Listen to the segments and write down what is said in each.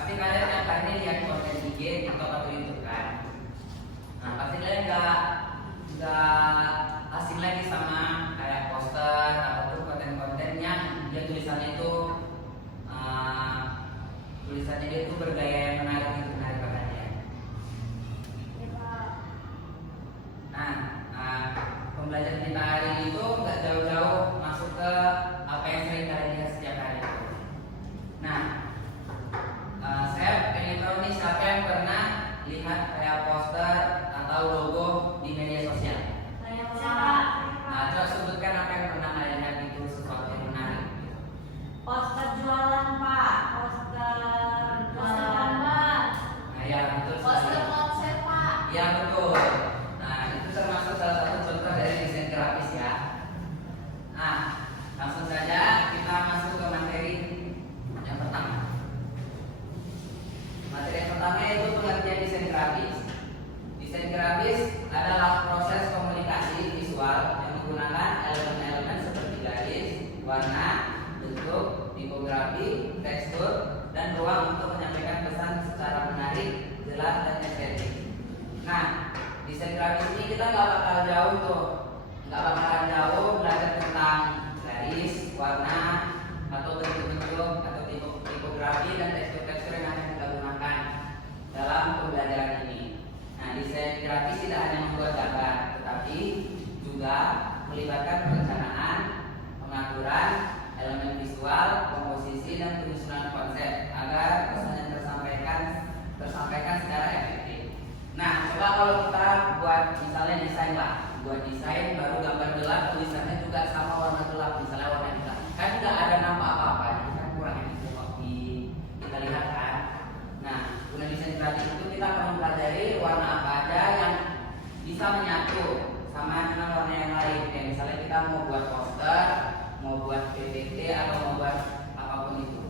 pasti kalian yang kali ini lihat konten IG, TikTok atau YouTube kan. Nah pasti kalian nggak asing lagi sama kayak poster ataupun konten-konten yang dia tulisannya itu bergaya yang menarik gitu, menarik perhatian. Nah, pembelajaran kita hari ini itu nggak jauh-jauh masuk ke apa yang sering kalian lihat setiap hari itu. Nah, saya pengen tahu nih siapa yang pernah lihat kayak poster atau logo di media sosial. Nah, coba sebutkan apa yang pernah kalian lihat itu, sesuatu yang menarik. Poster jualan, Pak. Poster jualan. Nah, ya betul. Poster konser, Pak. Ya betul. Nah, itu termasuk salah satu contoh dari desain grafis ya. Nah, langsung saja kita masuk ke materi yang pertama. Materi yang pertama yaitu pengertian desain grafis. Desain grafis adalah proses komunikasi visual yang menggunakan elemen-elemen seperti garis, warna, bentuk, tipografi, tekstur, dan ruang untuk menyampaikan pesan secara menarik, jelas, dan estetik. Nah, desain grafis ini kita nggak bakalan jauh belajar tentang garis, warna, atau bentuk-bentuk, atau tipografi dan tekstur-tekstur yang akan kita gunakan dalam pembelajaran ini. Nah, desain grafis tidak hanya membuat gambar, tetapi juga melibatkan perencanaan, pengaturan, elemen visual, komposisi, dan penyusunan konsep agar pesan yang tersampaikan secara efektif. Nah, coba kalau kita buat misalnya desain buat desain baru gambar gelap, tulisannya juga sama warna gelap, misalnya warna hitam, kan tidak ada nama apa-apa, ini kan kurang kita lihat kan. Nah, guna desain grafis itu kita akan mempelajari warna apa aja yang bisa menyatu sama dengan warna yang lain. Kayak misalnya kita mau buat poster, mau buat PPT, atau mau buat apapun itu.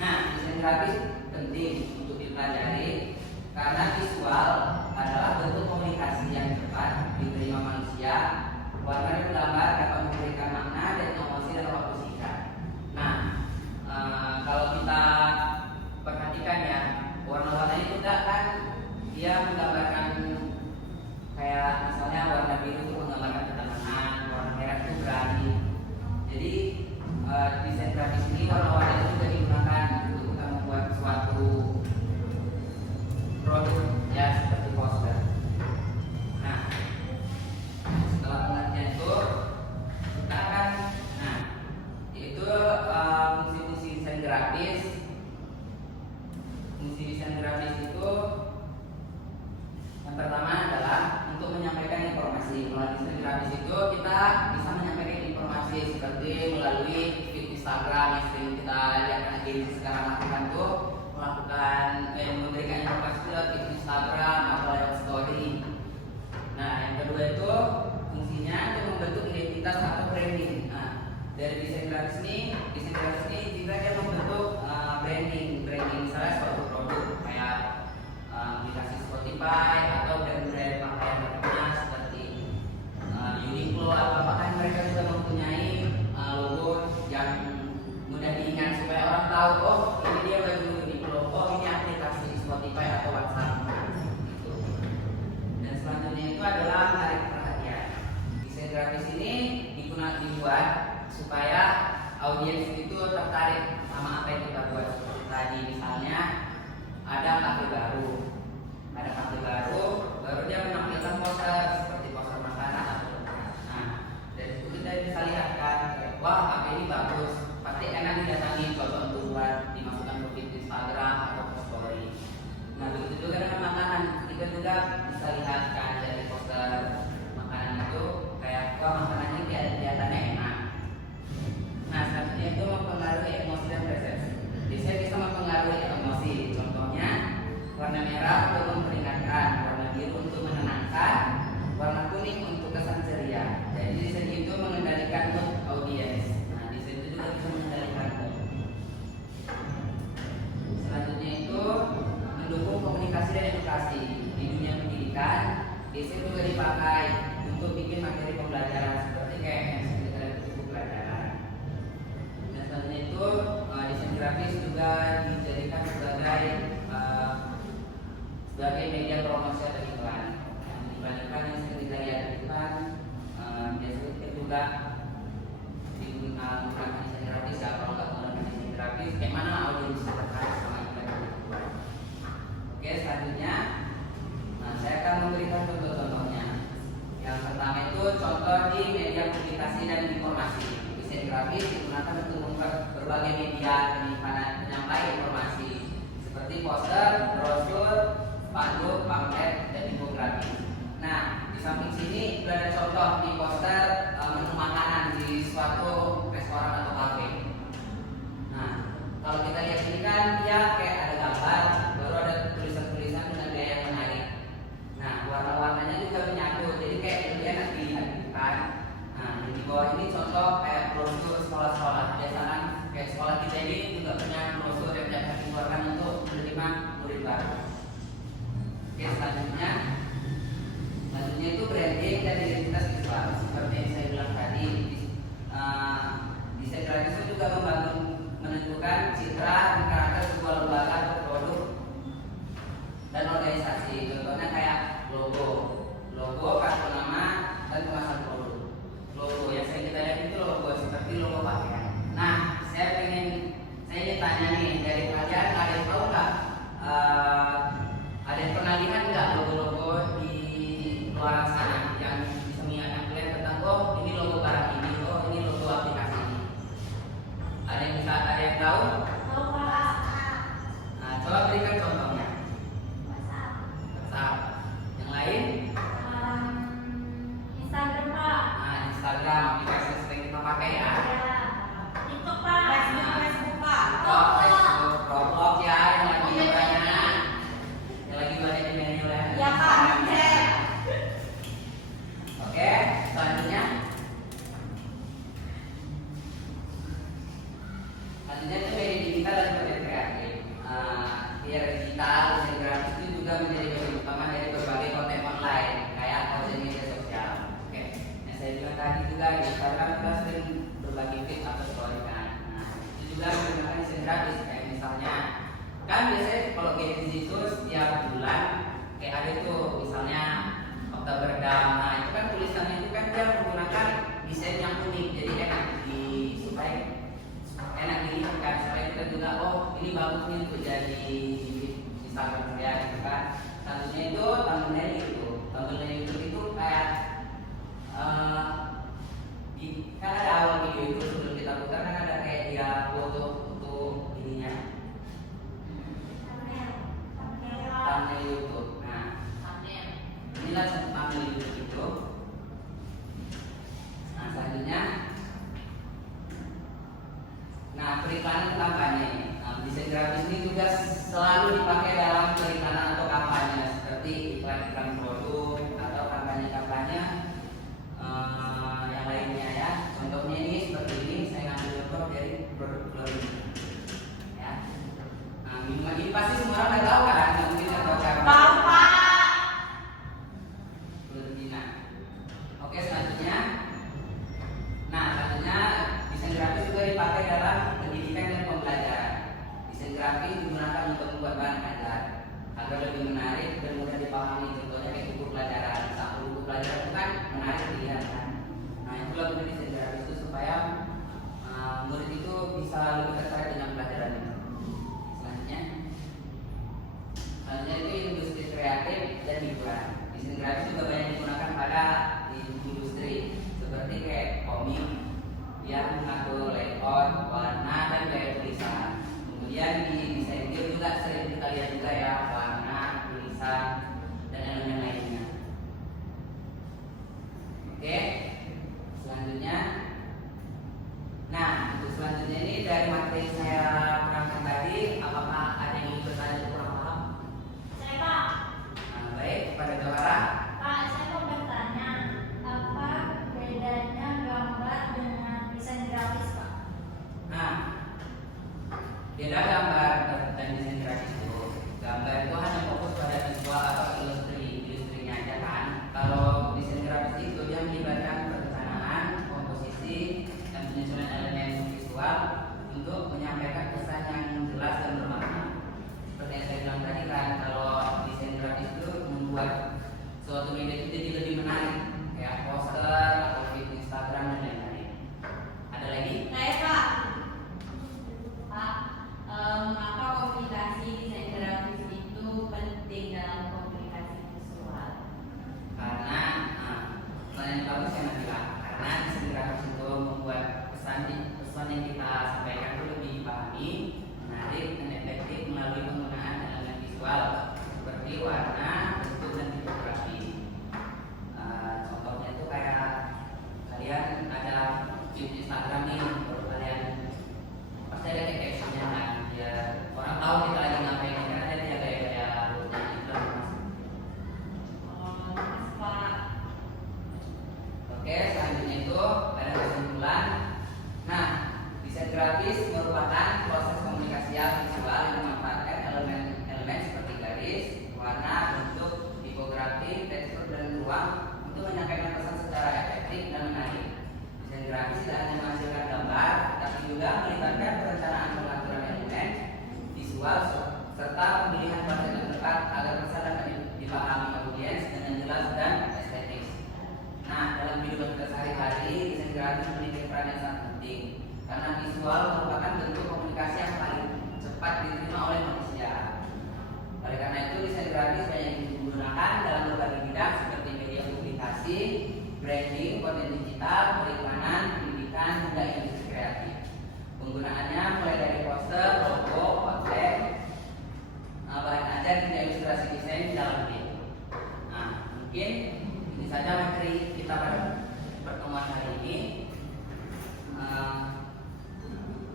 Nah, desain grafis penting untuk dipelajari karena visual adalah bentuk komunikasi yang cepat diterima manusia. Warna dan gambar dapat memberikan makna dan emosi dalam waktu singkat. Nah, kalau kita perhatikan ya, warna-warna itu kan dia menggambarkan kayak misalnya warna biru itu menggambarkan ketenangan, warna merah itu berani. Jadi desain grafis ini warna-warna itu juga digunakan untuk kita membuat suatu produk ya seperti poster. Nah, setelah pengertian itu kita akan yaitu fungsi-fungsi desain grafis. Fungsi desain grafis itu yang pertama adalah untuk menyampaikan informasi. Melalui desain grafis itu kita bisa menyampaikan informasi seperti melalui feed Instagram yang sering kita lihat di sekarang lakukan tuh, memberikan informasi lewat feed Instagram atau lewat story. Nah, yang kedua itu fungsinya untuk membentuk identitas atau branding. Nah, dari desain grafis ini juga dia membentuk branding misalnya suatu produk kayak aplikasi Spotify atau brand-brand pakaian terkenal seperti Uniqlo atau bahkan mereka juga mempunyai logo yang mudah diingat supaya orang tahu, oh ini dia baju Uniqlo, oh ini aplikasi Spotify atau WhatsApp gitu. Dan selanjutnya itu adalah menarik perhatian. Desain grafis ini dibuat supaya audiens itu tertarik sama apa yang kita buat. Seperti tadi misalnya ada kafe baru dia menampilkan poster seperti poster makanan atau produk. Nah, dari situ kita bisa lihat kan, wah kafe ini bagus, pasti enak didatangi, coba untuk buat dimasukkan ke feed Instagram atau ke story. Nah, begitu juga dengan makanan, kita juga bisa lihat kan dari poster makanan itu kayak wah makanannya kelihatannya enak. Nah, selanjutnya itu mempengaruhi emosi dan persepsi. Desain bisa mempengaruhi emosi. Contohnya warna merah untuk memperingatkan, warna biru untuk menenangkan, warna kuning untuk kesan ceria. Jadi desain itu mengendalikan mood audiens. Nah, desain itu juga bisa mengendalikan mood. Selanjutnya itu mendukung komunikasi dan edukasi. Di dunia pendidikan, desain juga dipakai untuk bikin materi pembelajaran seperti kayak yang kita lihat di buku pelajaran. Dan selanjutnya itu desain grafis juga dijadikan sebagai grafis digunakan untuk membuat berbagai media penyampaian informasi seperti poster, brosur, spanduk, pamflet, dan infografi. Nah, di samping sini sudah ada contoh di poster menu makanan di suatu restoran atau kafe. Nah, kalau kita lihat ini kan dia kayak ada gambar, baru ada tulisan-tulisan dengan gaya yang menarik. Nah, warna-warnanya juga menyatu, jadi kayak lebih enak dilihat kan. Nah, di bawah ini contoh kayak brosur sekolah-sekolah. Biasanya kayak sekolah kita ini juga punya brosur yang dapat dikeluarkan untuk menerima murid baru. Oke, selanjutnya itu branding dan identitas visual. Seperti yang saya bilang tadi, desain grafis itu juga menentukan citra dan karakter sebuah lembaga atau produk dan organisasi. Contohnya kayak logo, kartu nama, dan kemasan produk. Logo yang saya kita lihat itu logo seperti logo pakaian. Nah, saya ingin tanya nih dari kalian, ada yang tahu nggak? Ada yang pernah lihat nggak logo-logo di luar sana yang bisa mengingatkan kalian tentang ini logo barang ini, ini logo aplikasi ini? Ada yang tahu? Tahu Pak. Nah, coba berikan contohnya. WhatsApp. Yang lain? Instagram Pak. Nah, Instagram, aplikasi yang sering kita pakai ya. TikTok Pak. Facebook Pak. Oh, Facebook, Roblox ya, yang lagi banyak. Yang lagi banyak di ya. Ya Pak. Oke, selanjutnya. Selanjutnya itu media digital dan media kreatif. Media digital dan grafis itu juga menjadi bagian utama dari berbagai konten online, kayak konten media sosial. Oke, yang saya bilang tadi juga di Instagram kita sering berbagi feed atau story kan. Nah, itu juga menggunakan desain grafis, kayak misalnya kan biasanya kalau kayak di situ setiap bulan kayak ada tuh misalnya Oktober Dam. Nah, itu kan tulisannya itu kan dia menggunakan desain yang unik, jadi enak supaya enak dilihat kan, supaya kita juga ini bagus nih untuk jadi Instagram saya gitu kan. Tentunya itu thumbnail itu kayak kan ada awal video itu sebelum kita putar kan ada kayak dia foto untuk ininya thumbnail YouTube. Nah, inilah thumbnail YouTube itu. Nah, selanjutnya, periklanan kampanye. Desain grafis ini juga selalu dipakai dalam periklanan atau kampanye, seperti iklan-iklan produk atau kampanye-kampanye yang lainnya ya. Contohnya ini seperti ini, saya ngambil contoh dari produk Florina. Ya. Nah, minuman ini pasti semua orang udah tahu kan? Nggak mungkin nggak tahu cara. Tahu Pak. Florina. Oke, selanjutnya. Nah, selanjutnya desain grafis juga dipakai dalam pendidikan dan pembelajaran. Desain grafis digunakan untuk membuat bahan ajar agar lebih menarik dan mudah dipahami. Contohnya kayak buku pelajaran. Satu buku pelajaran itu kan menarik dilihat kan. Nah, itulah gunanya desain grafis itu supaya murid itu bisa lebih tertarik dengan pelajaran itu. Selanjutnya itu industri kreatif dan hiburan. Desain grafis juga banyak digunakan pada industri seperti kayak komik yang mengatur layout, warna, dan gaya tulisan. Kemudian di desain game juga sering kita lihat juga ya, warna, tulisan, dan elemen lainnya. Oke, selanjutnya. Nah, untuk selanjutnya ini dari materi yang saya terangkan tadi, apakah ada yang ingin bertanya atau kurang paham? Saya Pak. Nah, baik, kepada Dora. Pak, saya mau bertanya, apa bedanya gambar dengan desain grafis Pak? Nah, beda gambar dan desain grafis itu. Gambar itu hanya fokus pada visual atau ilustrinya aja kan. Kalau desain grafis itu dia melibatkan perencanaan, komposisi, dan penyusunan elemen visual untuk menyampaikan pesan yang jelas dan bermakna. Seperti yang saya bilang tadi kan, kalau desain grafis itu membuat suatu media itu jadi lebih menarik, kayak poster atau feed Instagram dan lain-lain. Ada lagi? Saya Pak. Pak, mengapa komunikasi desain grafis itu visual yang memanfaatkan elemen-elemen seperti garis, warna, bentuk, tipografi, tekstur, dan ruang untuk menyampaikan pesan secara efektif dan menarik. Desain grafis tidak hanya menghasilkan gambar, tapi juga melibatkan perencanaan pengaturan elemen, visual, serta pemilihan konsep yang tepat agar pesan dapat dipahami audiens dengan jelas dan estetis. Nah, dalam kehidupan kita sehari-hari, desain grafis memiliki peran yang sangat penting karena visual merupakan bentuk komunikasi yang paling cepat diterima oleh manusia. Oleh karena itu, desain grafis banyak digunakan dalam berbagai bidang seperti media publikasi, branding, konten digital, periklanan, pendidikan, hingga industri kreatif. Penggunaannya mulai dari poster, logo, konsep, bahan ajar hingga ilustrasi desain di dalam game. Nah, mungkin ini saja materi kita pada pertemuan hari ini.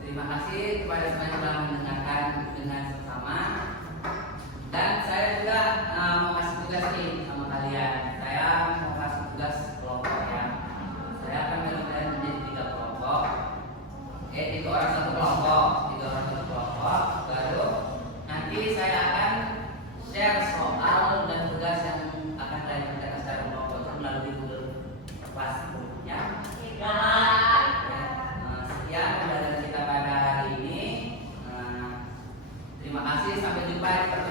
Terima kasih kepada semua yang telah mendengarkan dengan seksama. Dan saya juga mau kasih tugas nih sama kalian. Saya mau kasih tugas kelompok ya. Saya akan bagi kalian menjadi 3 kelompok. 3 orang satu kelompok, 3 orang satu kelompok. Baru nanti saya akan share soal dan tugas yang akan kalian kerjakan secara kelompok itu melalui Google Classroom ya. Sekian pembelajaran kita pada hari ini. Terima kasih, sampai jumpa di pertemuan